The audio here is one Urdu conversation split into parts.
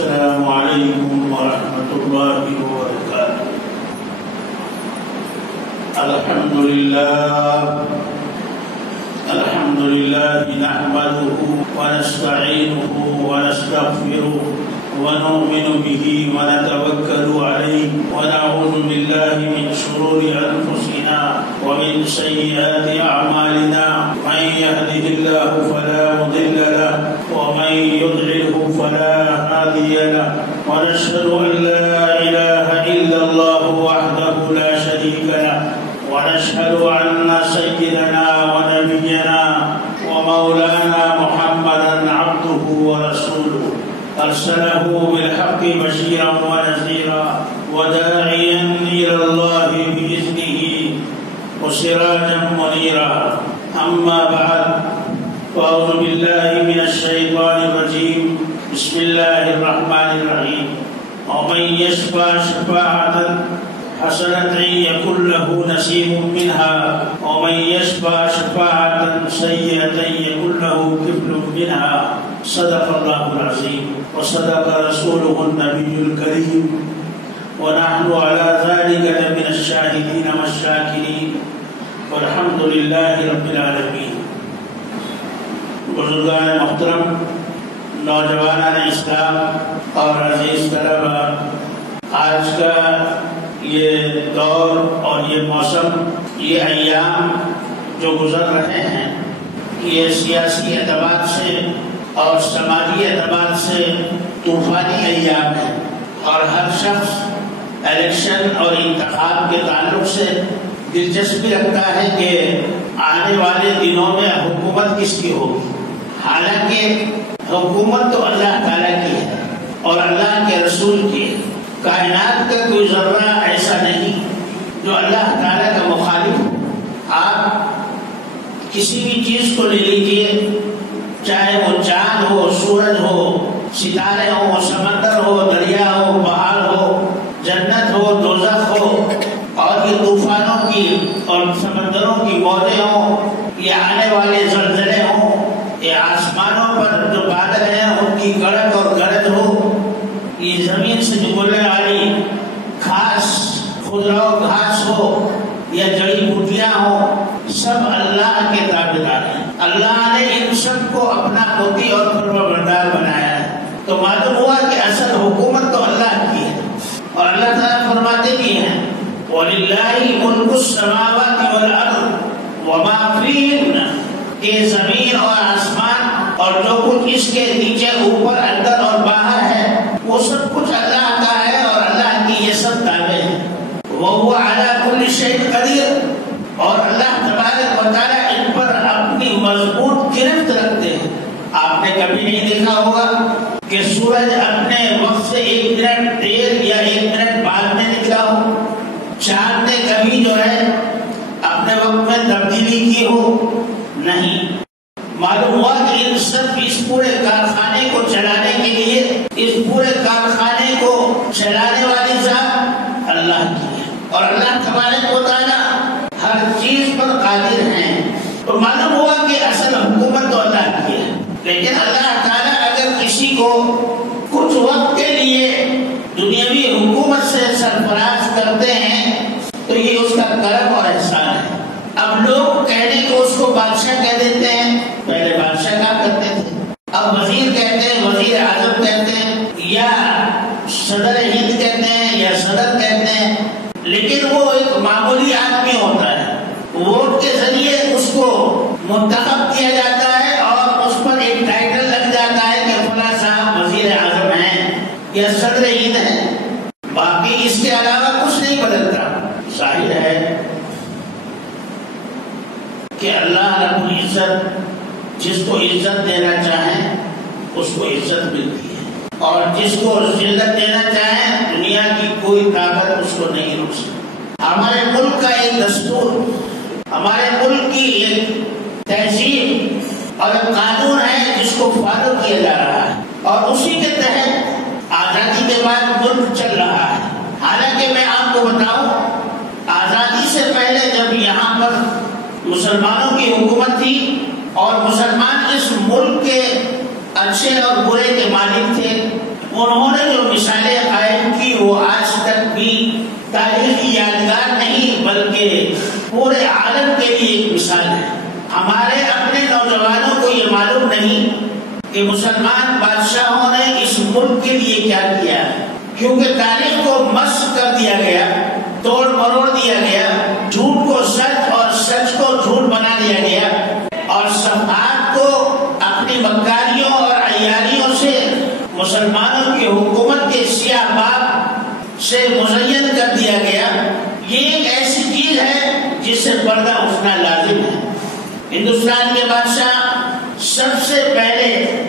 السلام علیکم ورحمۃ اللہ وبرکاتہ۔ الحمد للہ نحمده ونستعینه ونستغفره ونؤمن به ونتوکل علیہ ونعوذ باللہ من شرور انفسنا ومن سیئات اعمالنا، من يهده الله فلا مضل له ومن يضلله فلا هادي له، ونشهد ان لا اله الا الله وحده لا شريك له، ونشهد ان سيدنا ونبينا ومولانا محمدا عبده ورسوله، ارسله بالحق بشيرا ونذيرا وداعيا الى الله باذنه وسراجا منيرا، اما بعد، فاعوذ بالله من الشيطان الرجيم، بسم الله الرحمن الرحيم، ومن يشفع شفاعة حسنة يكن له نصيب منها، ومن يشفع شفاعة سيئة يكن له كفل منها، صدق الله العظيم وصدق رسوله النبي الكريم، ونحن على ذلك لمن الشاهدين والشاكرين، والحمد لله رب العالمين۔ بزرگان محترم، نوجوانان اسلام اور عزیز طلبہ، آج کا یہ دور اور یہ موسم، یہ ایام جو گزر رہے ہیں، یہ سیاسی اعتبار سے اور سماجی اعتبار سے طوفانی ایام ہے، اور ہر شخص الیکشن اور انتخاب کے تعلق سے دلچسپی رکھتا ہے کہ آنے والے دنوں میں حکومت کس کی ہوگی۔ حالانکہ حکومت تو اللہ تعالیٰ کی ہے اور اللہ کے رسول کی ہے۔ کائنات کا کوئی ذرہ ایسا نہیں جو اللہ تعالیٰ کا مخالف ہو۔ آپ کسی بھی چیز کو لے لیجئے، چاہے وہ چاند ہو، سورج ہو، ستارے ہو، سمندر ہو، دریا ہو، پہاڑ ہو، جنت ہو، دوزخ ہو، اور یہ طوفانوں کی اور سمندروں کی موجیں ہوں، یہ آنے والے زلزلے ہوں، یہ آسمانوں پر جو بادل ہیں ان کی کڑک اور گرج ہو، یہ زمین سے نکلنے والی گھاس، خضرا و گھاس ہو یا جڑی بوٹیاں ہوں، سب اللہ کے تابعدار ہیں۔ اللہ نے ان سب کو اپنا قوتی اور فرمانبردار بنایا ہے، تو معلوم ہوا کہ اصل حکومت تو اللہ کی ہے، اور اللہ تعالیٰ فرماتے بھی ہیں وَلِلَّهِ مُلْكُ السَّمَاوَاتِ وَالْأَرْضِ وَمَا فِيهِنَّ، کہ زمین اور آسمان اور جو کچھ اس کے نیچے، اوپر، اندر اور باہر ہے، وہ سب کچھ اللہ کا ہے اور اللہ کی یہ سب تابع ہے۔ وَهُوَ عَلَى كُلِّ شَيْءٍ قَدِيرٌ، اور اللہ تبارک و تعالیٰ ان پر اپنی مضبوط گرفت رکھتے ہیں۔ آپ نے کبھی نہیں دیکھا ہوگا کہ سورج اپنے وقت سے 1 منٹ دیر یا 1 منٹ بعد میں نکلا ہو، چاند نے کبھی جو ہے اپنے وقت میں تبدیلی کی ہو، نہیں۔ معلوم ہوا کہ ان سب اس پورے کارخانے کو چلانے کے لیے، اس پورے کارخانے کو چلانے والی ذات اللہ کی ہے، اور اللہ تبارک و تعالیٰ ہر چیز پر قادر ہیں۔ تو معلوم ہوا کہ اصل حکومت تو اللہ کی ہے، لیکن اللہ تعالیٰ اگر کسی کو کچھ وقت کے لیے دنیاوی حکومت سے سرفراز کرتے ہیں تو یہ اس کا کرم اور احسان ہے۔ اب لوگ کہنے کو اس کو بادشاہ کہہ دیتے ہیں، پہلے بادشاہ کہا کرتے تھے، اب وزیر کہتے ہیں، وزیر اعظم کہتے ہیں، یا صدر ہند کہتے ہیں، یا صدر کہتے ہیں، لیکن وہ ایک معمولی آدمی ہوتا ہے، ووٹ کے ذریعے اس کو منتخب کیا جاتا ہے اور اس پر ایک ٹائٹل لگ جاتا ہے کہ فلاں صاحب وزیر اعظم ہیں یا صدر ہند ہیں، باقی اس کے علاوہ کچھ نہیں بدلتا۔ ظاہر ہے کہ اللہ رب العزت جس کو عزت دینا چاہیں اس کو عزت ملتی ہے، اور جس کو ذلت دینا چاہیں دنیا کی کوئی طاقت اس کو نہیں روک سکتی۔ ہمارے ملک کا ایک دستور، ہمارے ملک کی ایک تہذیب اور ایک قانون ہے جس کو فالو کیا جا رہا ہے، اور اسی کے تحت آزادی کے بعد ملک چل رہا ہے۔ حالانکہ میں آپ کو بتاؤں، آزادی سے پہلے جب یہاں پر مسلمانوں کی حکومت تھی اور مسلمان اس ملک کے اچھے اور برے کے مالک تھے، انہوں نے جو مثالیں قائم کی وہ آج تک بھی تاریخی یادگار نہیں بلکہ پورے عالم کے لیے ایک مثال ہے۔ ہمارے اپنے نوجوانوں کو یہ معلوم نہیں کہ مسلمان بادشاہوں نے اس ملک کے لیے کیا کیا ہے، کیونکہ تاریخ کو مسخ کر دیا گیا، توڑ مروڑ دیا گیا، جھوٹ کو سچ اور سچ کو جھوٹ بنا دیا گیا، اور صفحات کو اپنی مکاریوں اور عیاریوں سے مسلمانوں کی حکومت کے سیاہ باب سے مزین کر دیا گیا۔ یہ ایک ایسی چیز ہے جس سے پردہ اٹھنا لازم ہے۔ ہندوستان کے بادشاہ سب سے پہلے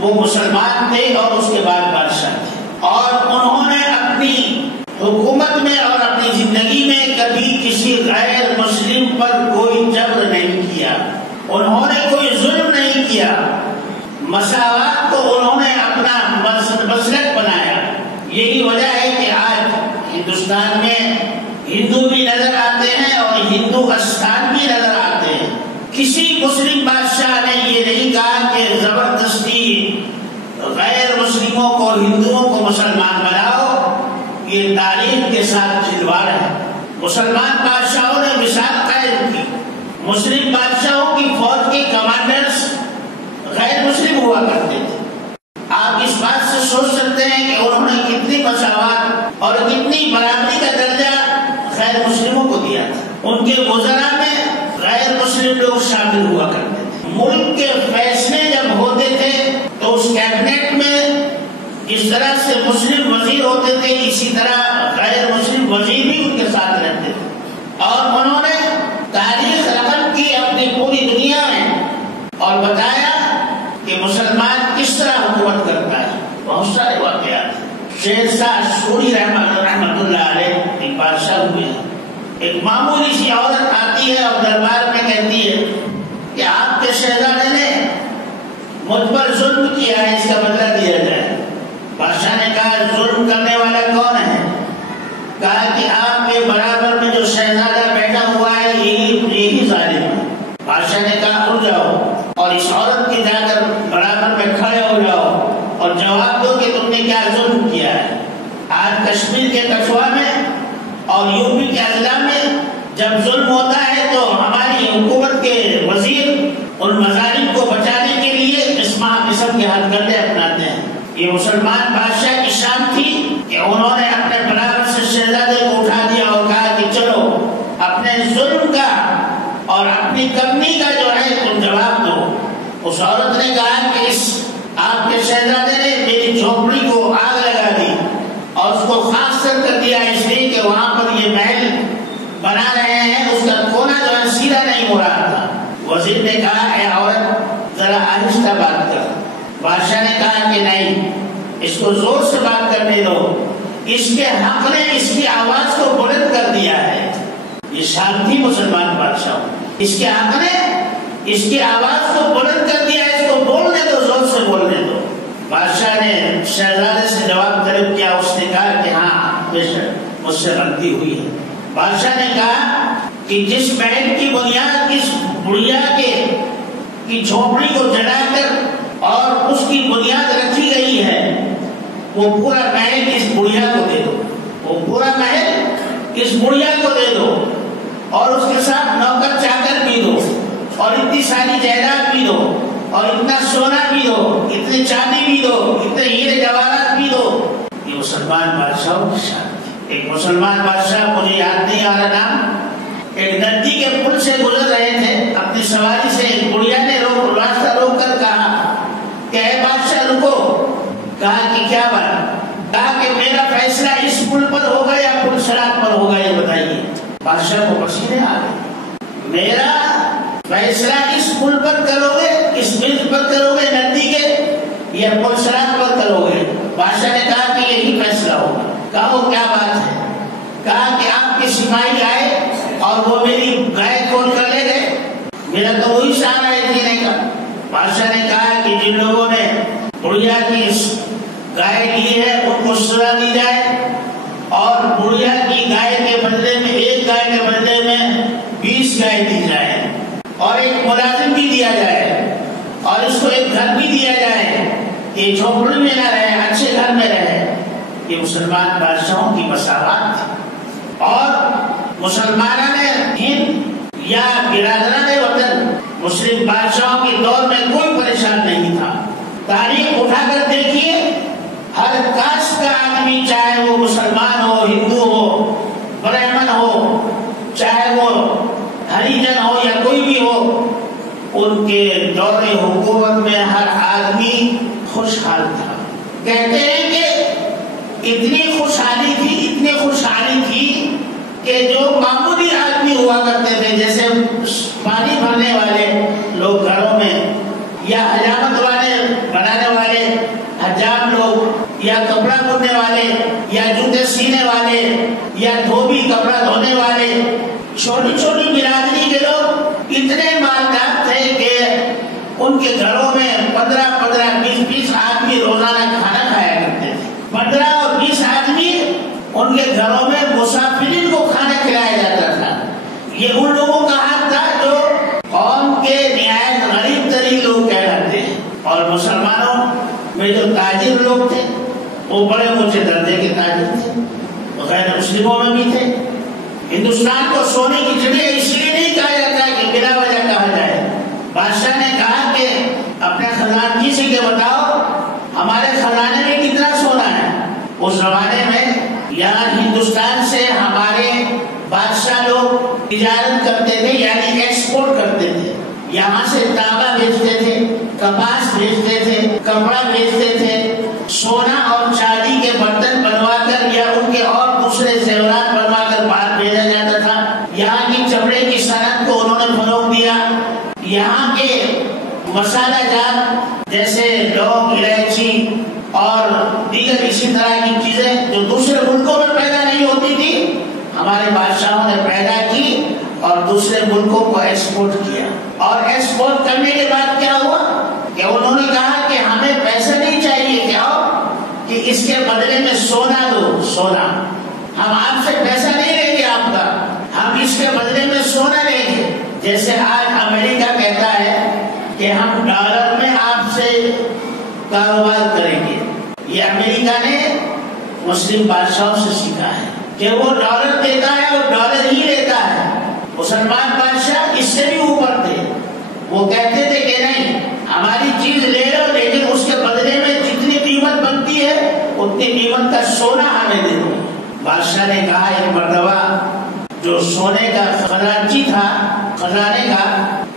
وہ مسلمان تھے اور اس کے بعد بادشاہ تھے، اور انہوں نے اپنی حکومت میں اور اپنی زندگی میں کبھی کسی غیر مسلم پر کوئی جبر نہیں کیا، انہوں نے کوئی ظلم نہیں کیا، مساوات کو انہوں نے اپنا مسلک بنایا۔ یہی وجہ ہے کہ آج ہندوستان میں ہندو بھی نظر آتے ہیں اور ہندوستان بھی نظر آتے ہیں۔ کسی مسلم بادشاہ نے یہ نہیں کہا کہ زبردستی غیر مسلموں کو ہندوؤں کو مسلمان بناؤ، یہ تاریخ کے ساتھ کھلواڑ ہے۔ مسلمان بادشاہوں نے مثال قائم کی، مسلم بادشاہوں کی فوج کے کمانڈرز غیر مسلم ہوا کرتے تھے۔ آپ اس بات سے سوچ سکتے ہیں کہ انہوں نے کتنی مساوات اور کتنی برابری کا درجہ غیر مسلموں کو دیا تھا۔ ان کے وزراء میں غیر مسلم لوگ شامل ہوا کرتے تھے۔ ملک کے فیصلے جب ہوتے تھے تو اس کیبنٹ میں جس طرح سے مسلم وزیر ہوتے تھے اسی طرح غیر مسلم وزیر بھی ان کے ساتھ رہتے تھے، اور انہوں نے تاریخ رقم کی اپنی پوری دنیا میں اور بتایا کہ مسلمان کس طرح حکومت کرتا ہے۔ بہت سارے واقعات۔ شیر شاہ سوری رحمت اللہ علیہ ایک بادشاہ ہوئے ہیں، ایک معمولی سی عورت آتی ہے اور دربار میں کہتی ہے کہ آپ کے شہزادے نے مجھ پر ظلم کیا ہے، اس کا بدلہ دیا جائے۔ بادشاہ نے کہا ظلم کرنے والا کون ہے؟ کہا کہ آپ کے برابر میں جو شہزادہ بیٹھا ہوا ہے یہی ظالم ہے۔ بادشاہ نے کہا اٹھ جاؤ اور اس عورت کے جا کر برابر میں کھڑے ہو جاؤ اور جواب دو کہ تم نے کیا ظلم کیا ہے۔ آج کشمیر کے کٹھوا میں اور یوپی کے اضلاع میں جب ظلم ہوتا ہے تو ہماری حکومت کے وزیر ان مظالم کو بچانے کے لیے قسم کے ہتھ کنڈے اپناتے ہیں۔ یہ مسلمان بادشاہ کی شان تھی کہ انہوں نے اپنے برابر سے شہزادے کو اٹھا دیا اور کہا کہ چلو اپنے ظلم کا اور اپنی کمی کا جو ہے تم جواب دو۔ اس عورت نے کہا کہ آپ کے شہزادے نے میری جھونپڑی کو آگ لگا دی اور اس کو خاص کر دیا اس لیے کہ وہاں پر یہ محل بنا رہے ہیں، اس کا کونا جو ہے سیدھا نہیں ہو رہا تھا۔ وزیر نے کہا اے عورت ذرا آہستہ بات کر۔ بادشاہ نے کہا کہ نہیں، اس کو زور سے بات کرنے دو، اس کے حق نے اس کی آواز کو بلند کر دیا ہے۔ یہ شان تھی مسلمان بادشاہ، اس کے حق نے اس کی آواز کو بلند کر دیا، اس کو بولنے دو، زور سے بولنے دو۔ بادشاہ نے شہزادے سے جواب طلب کیا، اس نے کہا کہ ہاں بے شک مجھ سے غلطی ہوئی ہے۔ بادشاہ نے کہا کہ جس محل کی بنیاد اس بڑھیا کی جھونپڑی کو جلا کر اور اس کی بنیاد رکھی گئی ہے وہ پورا محل اس بڑھیا کو دے دو، وہ پورا محل اس بڑھیا کو دے دو اور اس کے ساتھ نوکر چاکر بھی دو اور اتنی ساری جائیداد بھی دو اور اتنا سونا بھی دو، اتنی چاندی بھی دو، اتنے ہیرے جواہرات بھی دو۔ یہ مسلمان بادشاہوں کی شان تھی۔ ایک مسلمان بادشاہ، مجھے یاد نہیں آ رہا نام، ایک ندی کے پل سے گزر رہے تھے اپنی سواری سے، ایک بڑھیا نے راستہ روک کر کہا کہ اے بادشاہ رکو۔ کہا کہ کیا بات؟ کہا کہ میرا فیصلہ اس پل پر ہوگا یا پل صراط پر ہوگا، یہ بتائیے۔ بادشاہ کو پسینے آ گئے۔ میرا فیصلہ اس پل پر کرو گے، اس برج پر کرو گے ندی کے، یا پل صراط پر کرو گے؟ بادشاہ نے کہا کہ یہی فیصلہ ہوگا۔ کہا وہ کیا بات ہے؟ کہا کہ آپ کے سپاہی آئے اور وہ میری گائے کھول کر لے گئے، میرا تو وہی سہارا ہے جینے کا۔ بادشاہ نے کہا کہ جن لوگوں نے بڑھیا کی گائے لی ہے ان کو سزا دی جائے اور بڑھیا کی گائے کے بدلے میں، ایک گائے کے بدلے میں 20 گائے دی جائے اور ایک ملازم بھی دیا جائے اور اس کو ایک گھر بھی دیا جائے کہ جھونپڑی میں نہ رہے، اچھے گھر میں رہے، یہ مسلمان بادشاہوں کی مساوات تھی۔ اور مسلمانوں نے ہند یا برادران وطن مسلم بادشاہوں کے دور میں کوئی پریشان نہیں تھا۔ تاریخ اٹھا کر دیکھیے، ہر کاسٹ کا آدمی، چاہے وہ مسلمان ہو، ہندو ہو، برہمن ہو، چاہے وہ ہریجن ہو یا کوئی بھی ہو، ان کے دور حکومت میں ہر آدمی خوشحال تھا۔ کہتے ہیں کہ اتنی خوشحالی تھی کہ جو معمولی آدمی ہوا کرتے تھے، جیسے پانی بھرنے والے لوگ گھروں میں، یا حجامت والے بنانے والے حجام لوگ، یا کپڑا بننے والے، یا جوتے سینے والے، یا دھوبی کپڑا دھونے والے، چھوٹی چھوٹی برادری کے لوگ اتنے مالدار تھے کہ ان کے گھروں میں 15 20 آدمی روزانہ کھانا کھایا کرتے تھے۔ 15 اور 20 آدمی ان کے گھروں میں مسافرین کو کھانا کھلایا جاتا تھا۔ یہ ان لوگوں کا حق تھا جو قوم کے نہایت غریب ترین لوگ کہلاتے ہیں۔ اور مسلمانوں میں جو تاجر لوگ تھے وہ بڑے اونچے درجے کے تاجر تھے، غیر مسلموں میں بھی تھے۔ ہندوستان کو سونے کی چڑیا اس لیے نہیں کہا جاتا کہ بلا وجہ کہا جائے۔ بادشاہ نے کہا کہ اپنے خزانچی سے کہ بتاؤ ہمارے خزانے میں کتنا سونا ہے۔ اس زمانے میں یہاں ہندوستان سے ہمارے بادشاہ لوگ تجارت کرتے تھے، یعنی ایکسپورٹ کرتے تھے۔ یہاں سے تانبا بھیجتے تھے، کپاس بھیجتے تھے، کپڑا بھیجتے تھے، سونا اور چاندی کے برتن بنوا کر یا ان کے اور دوسرے زیورات بنوا کر باہر بھیجا جاتا تھا۔ یہاں کی چمڑے کی صنعت کو انہوں نے فروغ دیا۔ یہاں کے مسالہ جات جیسے لونگ، الائچی اور دیگر اسی طرح کی چیزیں جو دوسرے ملکوں میں پیدا نہیں ہوتی تھی، ہمارے بادشاہوں نے پیدا کی اور دوسرے ملکوں کو ایکسپورٹ کیا۔ اور ایکسپورٹ کرنے کے بعد کیا ہوا کہ انہوں نے کہا کہ ہمیں پیسہ نہیں چاہیے، کیا کہ اس کے بدلے میں سونا دو، سونا۔ ہم آپ سے پیسہ نہیں لیں گے آپ کا، ہم اس کے بدلے میں سونا لیں گے۔ جیسے آج امریکہ کہتا ہے کہ ہم ڈالر میں آپ سے کاروبار کریں گے۔ یہ امریکہ نے مسلم بادشاہوں سے سیکھا ہے کہ وہ ڈالر دیتا ہے اور ڈالر ہی لیتا ہے۔ مسلمان بادشاہ اس سے بھی اوپر تھے، وہ کہتے تھے کہ نہیں، ہماری چیز لے لو لیکن اس کے بدلے میں جتنی قیمت بنتی ہے اتنی قیمت کا سونا ہمیں دے دو۔ بادشاہ نے کہا ایک مرتبہ جو سونے کا خزانچی تھا خزانے کا،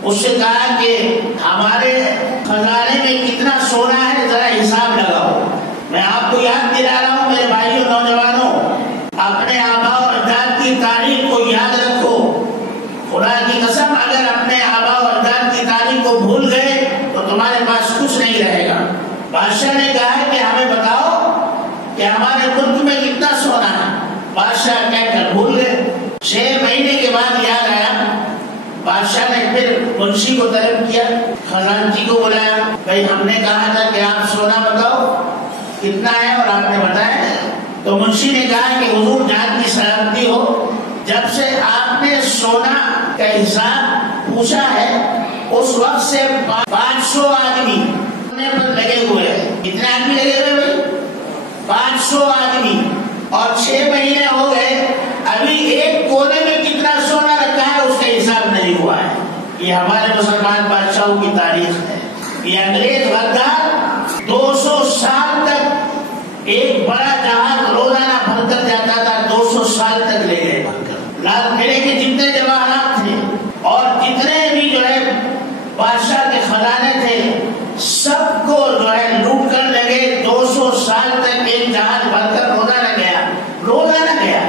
اس سے کہا کہ ہمارے خزانے میں کتنا سونا ہے ذرا حساب لگاؤ۔ میں آپ کو یاد دلا رہا ہوں میرے بھائیوں نوجوانوں، اپنے آباء و اجداد کی تاریخ کو یاد رکھو۔ خدا کی قسم اگر اپنے آباء و اجداد کی تاریخ کو بھول گئے تو تمہارے پاس کچھ نہیں رہے گا۔ بادشاہ نے کہا کہ ہمیں بتاؤ کہ ہمارے ملک میں کتنا سونا ہے۔ بادشاہ کہہ کر بھول گئے۔ 6 مہینے کے بعد یاد آیا۔ بادشاہ نے پھر منشی کو طلب کیا، خزانچی کو بلایا، بھائی ہم نے کہا تھا کہ آپ سونا بتاؤ کتنا ہے اور آپ نے بتایا۔ تو منشی نے کہا کہ حضور جان کی سلامتی ہو، جب سے آپ نے سونا کا حساب پوچھا ہے اس وقت سے 500 آدمی پر لگے ہوئے ہیں۔ کتنے آدمی لگے ہوئے بھائی؟ 500 آدمی، اور 6 مہینے ہو گئے، ابھی ایک کونے میں کتنا سونا رکھا ہے اس کا حساب نہیں ہوا ہے۔ یہ ہمارے مسلمان بادشاہوں کی تاریخ ہے۔ یہ انگریز غدار 200 سال تک ایک بڑا جہاز روزانہ بھر کر جاتا تھا، 200 سال تک لے گئے بھر کر۔ لال قلعے کے جتنے جواہرات تھے اور جتنے بھی جو ہے بادشاہ کے خزانے تھے سب کو جو ہے لوٹ کر لگے۔ 200 سال تک ایک جہاز بھر کر روزانہ گیا۔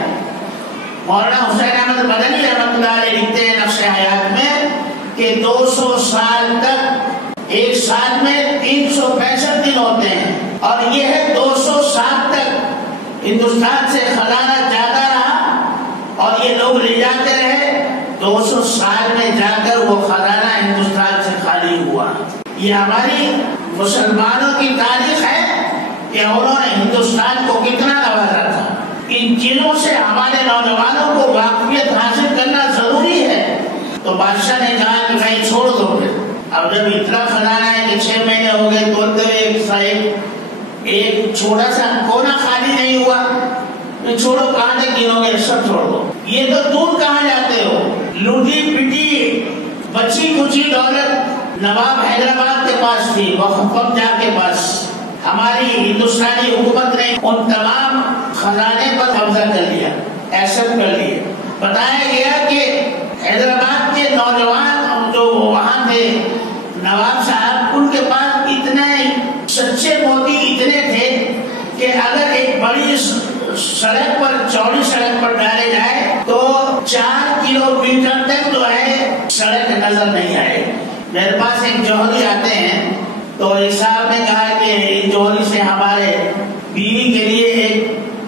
مولانا حسین احمد مدنی رحمۃ اللہ علیہ لکھتے ہیں نقش حیات میں کہ 200 سال تک، ایک سال میں 365 دن ہوتے ہیں، اور یہ ہے 200 سال تک ہندوستان سے خزانہ جاتا رہا اور یہ لوگ لے جاتے رہے۔ 200 سال میں جا کر وہ خزانہ ہندوستان سے خالی ہوا۔ یہ ہماری مسلمانوں کی تاریخ ہے کہ انہوں نے ہندوستان کو کتنا نوازا تھا۔ ان چیزوں سے ہمارے نوجوانوں کو واقفیت حاصل کرنا ضروری ہے۔ تو بادشاہ نے کہا کہ بھائی چھوڑ دو، پھر اب جب اتنا خزانہ ہے کہ 6 مہینے ہو گئے تولتے ہوئے ایک چھوٹا سا کونا خالی نہیں ہوا، چھوڑو کہاں تک گنو گے، سب چھوڑ دو، یہ تو دور کہاں جاتے ہو؟ لوٹی پٹی بچی کچی دولت نواب حیدرآباد کے پاس تھی، وقف جا کے پاس، ہماری ہندوستانی حکومت نے ان تمام خزانے پر قبضہ کر لیا، ایسٹ کر لیے۔ بتایا گیا کہ حیدرآباد کے نوجوان جو وہاں تھے نواب صاحب، ان کے پاس اتنے سچے موتی اتنے تھے کہ اگر ایک بڑی سڑک پر، چوڑی سڑک پر ڈالے جائے تو 4 کلومیٹر تک جو ہے سڑک نظر نہیں آئے۔ میرے پاس ایک جوہری آتے ہیں تو صاحب نے کہا کہ جوہری سے ہمارے بیوی کے لیے ایک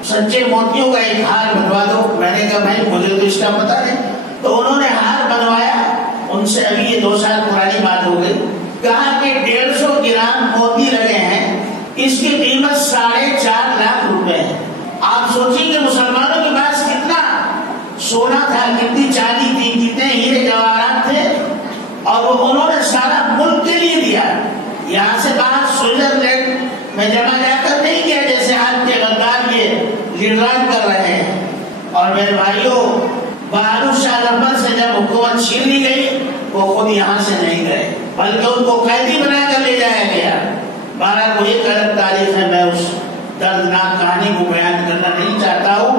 سچے موتیوں کا ایک ہار بنوا دو۔ میں نے کہا بھائی مجھے تو اس کا پتہ نہیں، تو انہوں نے ہار بنوایا، ان سے ابھی یہ 2 سال پرانی بات ہو گئی، کہا کہ 150 گرام موتی لگے ہیں، اس کی قیمت 4.5 لاکھ روپے ہے۔ آپ سوچیں کہ مسلمانوں کے پاس کتنا سونا تھا، کتنی چاندی تھی، کتنے ہیرے جواہرات تھے، اور وہ انہوں نے سارا ملک کے لیے دیا۔ یہاں سے باہر سوئٹزرلینڈ میں جمع جا کر نہیں کیا جیسے آج کے غدار یہ لیڈران کر رہے ہیں۔ اور میرے بھائیوں، بہادر شاہ ظفر سے جب حکومت چھین لی گئی، وہ خود یہاں سے نہیں گئے بلکہ ان کو قیدی بنا کر لے جایا گیا۔ بہرحال وہ ایک الگ تاریخ ہے، میں اس دردناک کہانی کو بیان کرنا نہیں چاہتا ہوں۔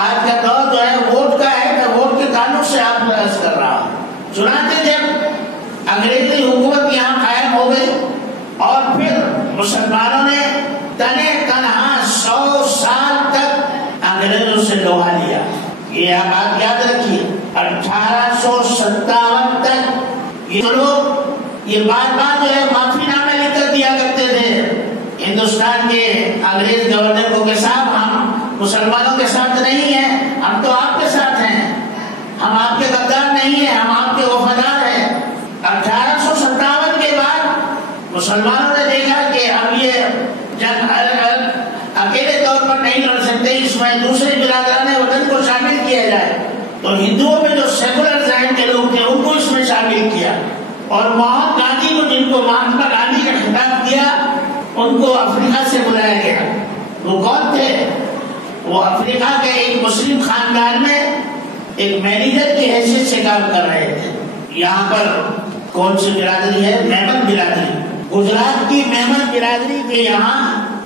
آج کا دور جو ہے ووٹ کا ہے، میں ووٹ کے تعلق سے آپ کو عرض کر رہا ہوں۔ چنانچہ جب انگریزی حکومت یہاں قائم ہو گئی اور پھر مسلمانوں نے تنے تنہا 100 سال تک انگریزوں سے لوہا لیا۔ یہ آپ بات یاد رکھیے، 1857 تک یہ لوگ یہ بار بار جو ہے معافی نامہ لکھ کر دیا کرتے تھے ہندوستان کے انگریز گورنر کو کہ صاحب ہم مسلمانوں کے ساتھ نہیں ہیں، ہم تو آپ کے ساتھ ہیں، ہم آپ کے غدار نہیں ہیں، ہم آپ کے وفادار ہیں۔ 1857 کے بعد مسلمانوں نے دیکھا کہ اب یہ جنگ اکیلے طور پر نہیں لڑ سکتے، اس میں دوسرے برادران وطن کو شامل کیا جائے، تو ہندوؤں میں جو سیکولر ذہن کے لوگ تھے ان کو اس میں شامل کیا، اور مہاتما گاندھی کو، جن کو مہاتما گاندھی نے خطاب کیا، ان کو افریقہ سے بلایا گیا۔ وہ کون تھے؟ وہ افریقہ کے ایک مسلم خاندان میں ایک مینیجر کی حیثیت سے کام کر رہے تھے۔ یہاں پر کون سی برادری ہے؟ میمن برادری، گجرات کی میمن برادری کے یہاں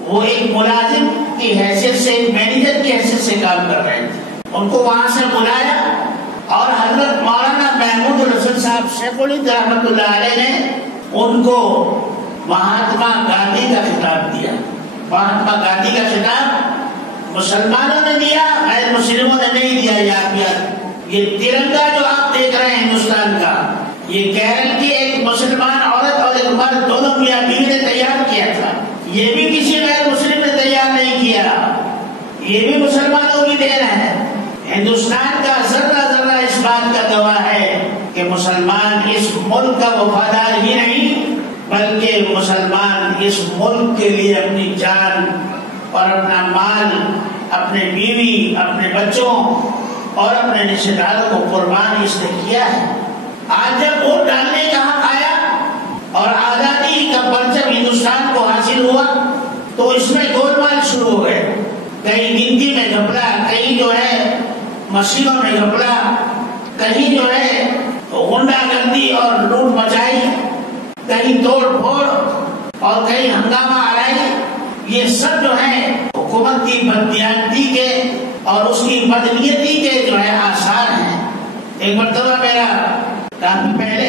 وہ ایک ملازم کی حیثیت سے، ایک مینیجر کی حیثیت سے کام کر رہے تھے۔ ان کو وہاں سے بلایا اور حضرت مولانا محمود الحسن صاحب شیخ الہند رحمۃ اللہ علیہ نے ان کو مہاتما گاندھی کا خطاب دیا۔ مہاتما گاندھی کا خطاب مسلمانوں نے دیا، غیر مسلموں نے نہیں دیا۔ یہ ترنگا جو آپ دیکھ رہے ہیں ہندوستان کا، یہ کیرل کی ایک مسلمان عورت اور ایک مرد دونوں میاں بیوی نے تیار کیا تھا۔ یہ بھی کسی غیر مسلم نے تیار نہیں کیا، یہ بھی مسلمانوں کی دین ہے۔ ہندوستان کا ذرہ ذرہ اس بات کا گواہ ہے کہ مسلمان اس ملک کا وفادار ہی نہیں بلکہ مسلمان اس ملک کے لیے اپنی جان اور اپنا مال، اپنے بیوی، اپنے بچوں اور اپنے رشتہ داروں کو قربان اس نے کیا ہے۔ آج جب ووٹ ڈالنے کا حق آیا اور آزادی کا پرچم ہندوستان کو حاصل ہوا تو اس میں گولمال شروع ہو گئے، کہیں گنتی میں گھپلا، کہیں جو ہے مشینوں میں گھپلا، کہیں جو ہے غنڈہ گردی اور لوٹ مچائی، کہیں توڑ پھوڑ اور کہیں ہنگامہ آرائی۔ یہ سب جو ہے حکومت کی بددیانتی کے اور اس کی بدنیتی کے جو ہے آثار ہیں۔ ایک مرتبہ میرا کافی پہلے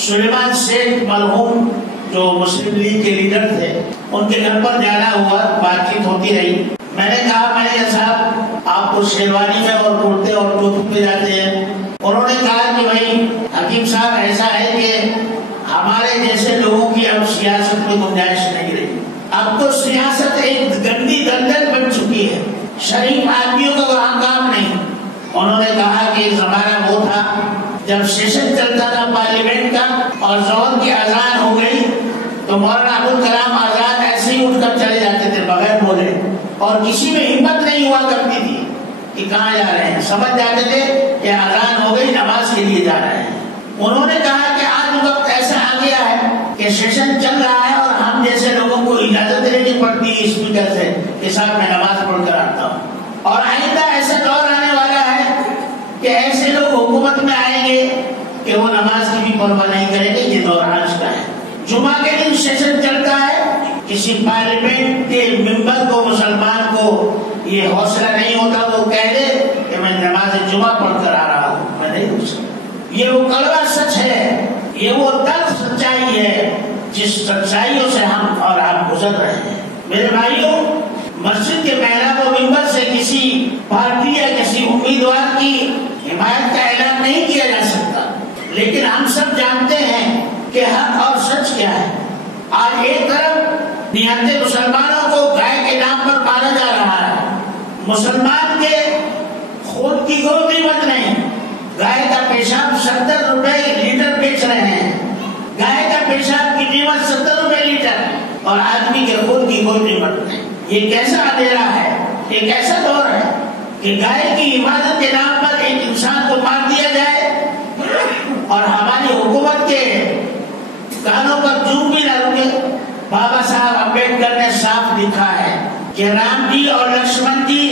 سلیمان شیخ مرحوم جو مسلم لیگ کے لیڈر تھے، ان کے گھر پر جانا ہوا، بات چیت ہوتی رہی۔ میں نے کہا مینیجر صاحب آپ تو شیروانی میں اور کرتے اور ٹوپی پہ جاتے ہیں۔ انہوں نے کہا کہ بھائی حکیم صاحب ایسا ہے کہ ہمارے جیسے لوگوں کی اب سیاست میں گنجائش نہیں رہی، اب تو سیاست ایک گندی دلدل بن چکی ہے، شریف آدمیوں کا وہاں کام نہیں۔ انہوں نے کہا کہ زمانہ وہ تھا جب سیشن چلتا تھا پارلیمنٹ کا اور ظہر کی اذان ہو گئی تو مولانا ابوالکلام آزاد ایسے ہی اٹھ کر چلے جاتے تھے بغیر بولے، اور کسی میں ہمت نہیں ہوا کرتی تھی کہ کہاں جا رہے ہیں، سمجھ جاتے تھے کہ اذان ہو گئی، نماز کے لیے جا رہے ہیں۔ انہوں نے کہا کہ آج وقت ایسا آ گیا ہے کہ سیشن چل رہا ہے اور ہم جیسے لوگوں کو اجازت لینی پڑتی ہے اسپیکر سے کہ صاحب میں نماز پڑھ کر آتا ہوں. اور آئندہ ایسا دور آنے والا ہے کہ ایسے لوگ حکومت میں آئیں گے کہ وہ نماز کی بھی پرواہ نہیں کریں گے. یہ دور آج کا ہے. جمعہ کے دن سیشن چلتا ہے, کسی پارلیمنٹ کے ممبر کو, مسلمان کو یہ حوصلہ نہیں ہوتا تو کہہ دے کہ میں نماز جمعہ پڑھ کر آ رہا ہوں. میں نہیں ہو سکتا. یہ وہ کڑوا سچ ہے, یہ وہ تلخ سچائی ہے جس سچائیوں سے ہم اور آپ گزر رہے ہیں. میرے بھائیوں, مسجد کے محراب و ممبر سے کسی پارٹی یا کسی امیدوار کی حمایت کا اعلان نہیں کیا جا سکتا, لیکن ہم سب جانتے ہیں کہ حق اور سچ کیا ہے. آج ایک طرف نہتے مسلمانوں کو گائے کے نام پر مارا جا رہا ہے. مسلمان کے خون کی کوئی قیمت نہیں. گائے کا پیشاب 70 روپے لیٹر بیچ رہے ہیں. گائے کا پیشاب کی قیمت 70 روپے لیٹر, اور آدمی کے خون کی کوئی قیمت نہیں. یہ کیسا اندھیرا ہے, یہ کیسا دور ہے کہ گائے کی حفاظت کے نام پر ایک انسان کو مار دیا جائے اور ہماری حکومت کے کانوں پر چوب بھی نہ رکے. بابا صاحب امبیڈکر نے صاف لکھا ہے کہ رام جی اور لکشمن جی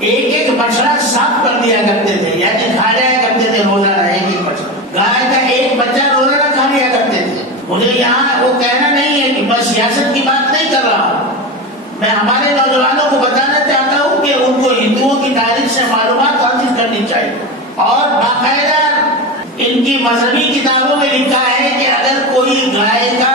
ایک ایک بچڑا صاف کر دیا کرتے تھے, یعنی کھا جایا کرتے تھے روزانہ ایک ایک بچڑا. گائے کا ایک بچہ روزانہ کھا لیا کرتے تھے. مجھے یہاں وہ کہنا نہیں ہے کہ میں سیاست کی بات نہیں کر رہا ہوں. میں ہمارے نوجوانوں کو بتانا چاہتا ہوں کہ ان کو ہندوؤں کی تاریخ سے معلومات حاصل کرنی چاہیے. اور باقاعدہ ان کی مذہبی کتابوں میں لکھا ہے کہ اگر کوئی گائے کا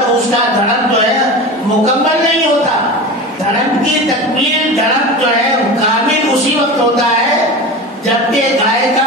تو اس کا دھرم جو ہے مکمل نہیں ہوتا. دھرم کی تکمیل, دھرم جو ہے کامل اسی وقت ہوتا ہے جبکہ گائے کا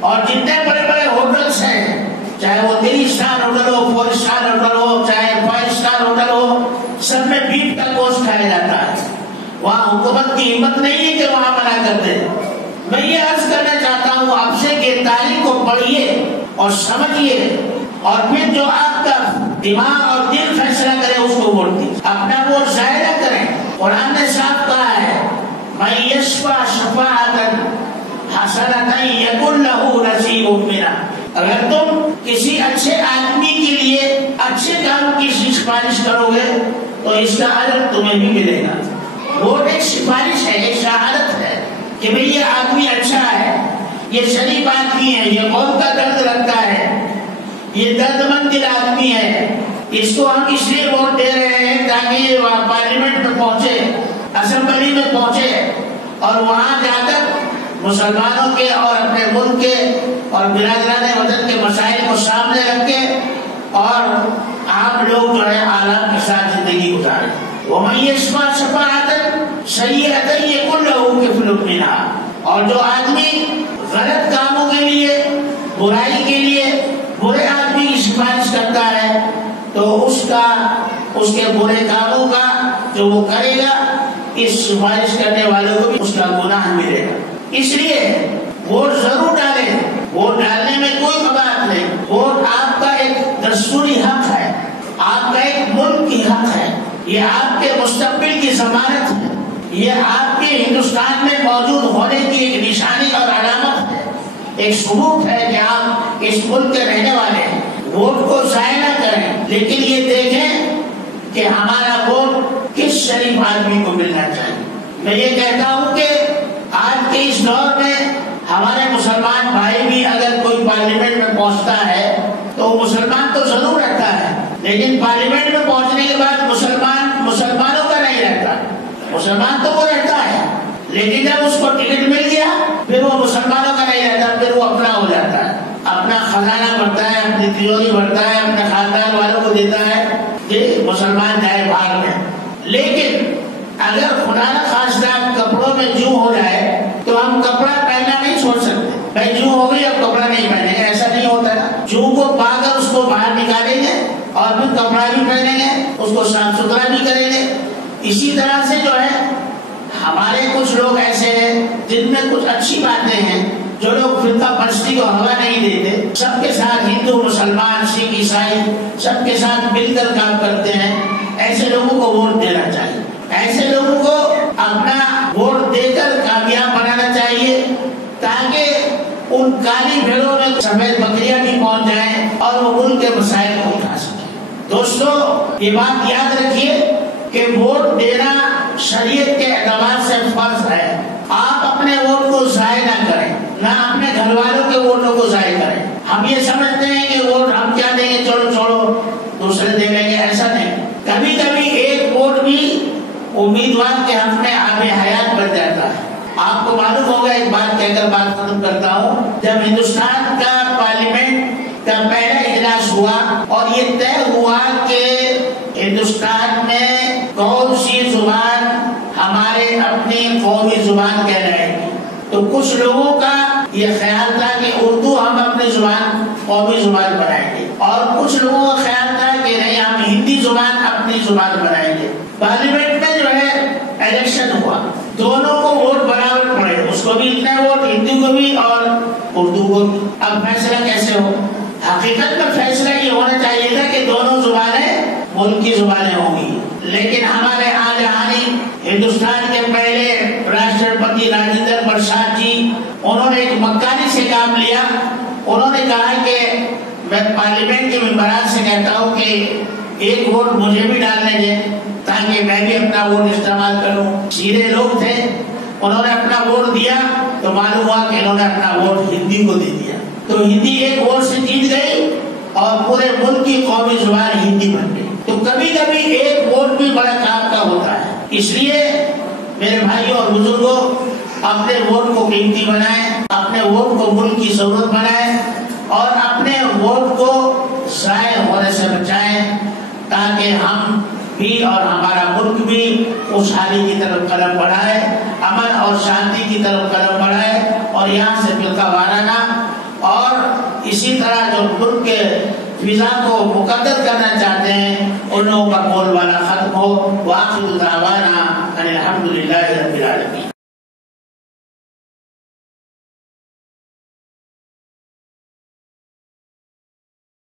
اور جتنے بڑے بڑے ہوٹلس ہیں, چاہے وہ 3 اسٹار ہوٹل ہو, 4 اسٹار ہوٹل ہو, چاہے 5 اسٹار ہوٹل ہو, سب میں بیف کا گوشت کھایا جاتا ہے. وہاں حکومت کی ہمت نہیں ہے کہ وہاں منع کر دے. میں یہ عرض کرنا چاہتا ہوں آپ سے کہ تاریخ کو پڑھیے اور سمجھیے, اور پھر جو آپ کا دماغ اور دل فیصلہ کرے اس کو ووٹ دیجیے. اپنا ووٹ ضائع نہ کریں. قرآن نے صاف کہا ہے من یشفع شفاعۃ حسنۃ یکن لہ نصیب منہا. اگر تم کسی اچھے آدمی کے لیے اچھے کام کی سفارش کرو گے تو اس کا اجر تمہیں بھی ملے گا. ووٹ ایک سفارش ہے, ایک شہادت ہے کہ بھئی یہ آدمی اچھا ہے, یہ شریف آدمی ہے, یہ قوم کا درد رکھتا ہے, یہ درد مند دل آدمی ہے, اس کو ہم اس لیے ووٹ دے رہے ہیں تاکہ وہ پارلیمنٹ میں پہنچے, اسمبلی میں پہنچے اور وہاں جا کر مسلمانوں کے اور اپنے ملک کے اور برادران وطن کے مسائل کو سامنے رکھ کے اور عام لوگ جو ہے آرام کے ساتھ زندگی گزارے. وَمَن يَشْفَعْ شَفَاعَةً سَيِّئَةً يَكُن لَّهُ كِفْلٌ مِّنْهَا. اور جو آدمی غلط کاموں کے لیے, برائی کے لیے برے آدمی کی سفارش کرتا ہے تو اس کے برے کاموں کا جو وہ کرے گا, اس سفارش کرنے والوں کو بھی اس کا گناہ ملے گا. اس لیے ووٹ ضرور ڈالیں. ووٹ ڈالنے میں کوئی قباحت نہیں. ووٹ آپ کا ایک دستوری حق ہے, آپ کا ایک ملک کی حق ہے, یہ آپ کے مستقبل کی ضمانت ہے, یہ آپ کے ہندوستان میں موجود ہونے کی ایک نشانی اور علامت ہے, ایک ثبوت ہے کہ آپ اس ملک کے رہنے والے ہیں. ووٹ کو ضائع نہ کریں, لیکن یہ دیکھیں کہ ہمارا ووٹ کس شریف آدمی کو ملنا چاہیے. میں یہ کہتا ہوں کہ آج کے اس دور میں ہمارے مسلمان بھائی بھی اگر کوئی پارلیمنٹ میں پہنچتا ہے تو مسلمان تو ضرور رہتا ہے, لیکن پارلیمنٹ میں پہنچنے کے بعد مسلمانوں کا نہیں رہتا. مسلمان تو وہ رہتا ہے, لیکن جب اس کو ٹکٹ مل گیا پھر وہ مسلمانوں کا نہیں رہتا, پھر وہ اپنا ہو جاتا ہے, اپنا خزانہ بڑھتا ہے, اپنی تجوری بڑھتا ہے, اپنے خاندان والوں کو دیتا ہے کہ مسلمان جائے باہر میں. لیکن اگر خدا نہ خواستہ کپڑوں میں جو ہو جائے تو ہم کپڑا پہننا نہیں چھوڑ سکتے. بھائی جو ہو گئی اب کپڑا نہیں پہنیں گے, ایسا نہیں ہوتا ہے. جو کو پا کر اس کو باہر نکالیں گے اور پھر کپڑا بھی پہنیں گے, اس کو صاف ستھرا بھی کریں گے. اسی طرح سے جو ہے ہمارے کچھ لوگ ایسے ہیں جن میں کچھ اچھی باتیں ہیں, جو لوگ فرقہ پرستی کو ہوا نہیں دیتے, سب کے ساتھ ہندو مسلمان سکھ عیسائی سب کے ساتھ مل کر کام کرتے ہیں. ایسے لوگوں کو ووٹ دینا چاہیے, ایسے لوگوں کو اپنا ووٹ دے کر کامیاب بنانا چاہیے تاکہ ان کالی بھیڑوں میں میں سفید بکریاں بھی پہنچ جائیں اور وہ ملک کے مسائل کو اٹھا سکیں۔ دوستو یہ بات یاد رکھیے کہ ووٹ دینا شریعت کے اعتبار سے فرض ہے۔ آپ اپنے ووٹ کو ضائع نہ کریں، نہ اپنے گھر والوں کے ووٹوں کو ضائع کریں۔ ہم یہ سمجھتے ہیں کہ ووٹ ہم کیا دیں گے، چلو چھوڑو دوسرے دے لیں گے، ایسا نہیں۔ کبھی کبھی ایک ووٹ بھی امیدوار کے حق میں آب حیات بن جاتا ہے۔ آپ کو معلوم ہوگا، ایک بات کہہ کر بات ختم کرتا ہوں، جب ہندوستان کا پارلیمنٹ کا پہلا اجلاس ہوا اور یہ طے ہوا کہ ہندوستان میں کون سی زبان ہمارے اپنی قومی زبان کہلائے گی، تو کچھ لوگوں کا یہ خیال تھا کہ اردو ہم اپنی زبان قومی زبان بنائیں گے، اور کچھ لوگوں کا خیال تھا کہ نہیں ہم ہندی زبان اپنی زبان بنائیں گے۔ پارلیمنٹ میں جو ہے الیکشن ہوا، دونوں کو ووٹ برابر پڑے، اس کو بھی اتنے ووٹ، ہندی کو بھی اور اردو کو بھی۔ اب فیصلہ کیسے ہو؟ حقیقت میں فیصلہ یہ ہونا چاہیے تھا کہ دونوں زبانیں ملک کی زبانیں ہوں گی، لیکن ہمارے آجانی ہندوستان کے پہلے راشٹرپتی راجندر پرساد جی، انہوں نے ایک مکاری سے کام لیا۔ انہوں نے کہا کہ میں پارلیمنٹ کے ممبران سے کہتا ہوں کہ ایک ووٹ مجھے بھی ڈالنے دیں تاکہ میں بھی اپنا ووٹ استعمال کروں۔ سیدھے لوگ تھے، انہوں نے اپنا ووٹ دیا تو معلوم ہوا کہ انہوں نے اپنا ووٹ ہندی کو دے دیا، تو ہندی ایک ووٹ سے جیت گئی اور پورے ملک کی قومی زبان ہندی بن گئی۔ تو کبھی کبھی ایک ووٹ بھی بڑا کام کا ہوتا ہے، اس لیے میرے بھائیوں اور بزرگوں، اپنے ووٹ کو قیمتی بنائیں، اپنے ووٹ کو ملک کی ضرورت بنائیں اور اپنے ووٹ کو ضائع ہونے سے بچائیں، تاکہ ہم بھی اور ہمارا ملک بھی خوشحالی کی طرف قدم بڑھائے، امن اور شانتی کی طرف قدم بڑھائے، اور یہاں سے فرقہ وارانہ اور اسی طرح جو ملک کے فضا کو مقدر کرنا چاہتے ہیں ان لوگوں کا بول بالا ختم ہو۔ وآخر دعوانا ان الحمد للہ رب العالمین۔